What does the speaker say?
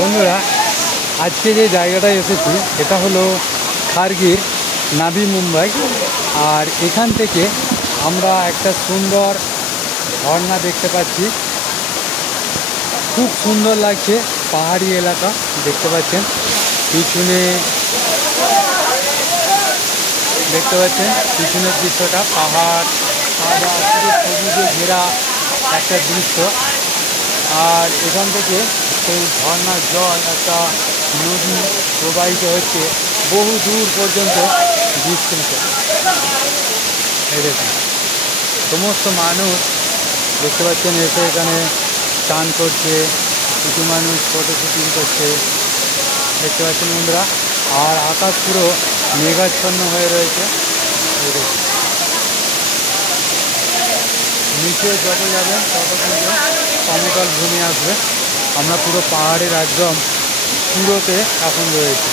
বন্ধুরা, আজকে যে জায়গাটায় এসেছি এটা হলো খারগির নাভি মুম্বাই। আর এখান থেকে আমরা একটা সুন্দর ঝর্ণা দেখতে পাচ্ছি। খুব সুন্দর লাগছে, পাহাড়ি এলাকা দেখতে পাচ্ছেন। পিছনে দেখতে পাচ্ছেন পিছনের দৃশ্যটা পাহাড় সাদা পুরো সবুজে ঘেরা একটা দৃশ্য। আর এখান থেকে সেই ঝর্ণার জল একটা নদী প্রবাহিত হচ্ছে বহু দূর পর্যন্ত বিস্তৃত। এই দেখুন, সমস্ত মানুষ দেখতে পাচ্ছেন এসে এখানে স্নান করছে, কিছু মানুষ ফটো শুটিং করছে দেখতে পাচ্ছেন বন্ধুরা। আর আকাশ পুরো মেঘাচ্ছন্ন হয়ে রয়েছে। এই দেখুন, নিচে যত যাবেন তত কিন্তু সমতল ভূমি আসবে। আমরা পুরো পাহাড়ের একদম পুরোতে এখন রয়েছে।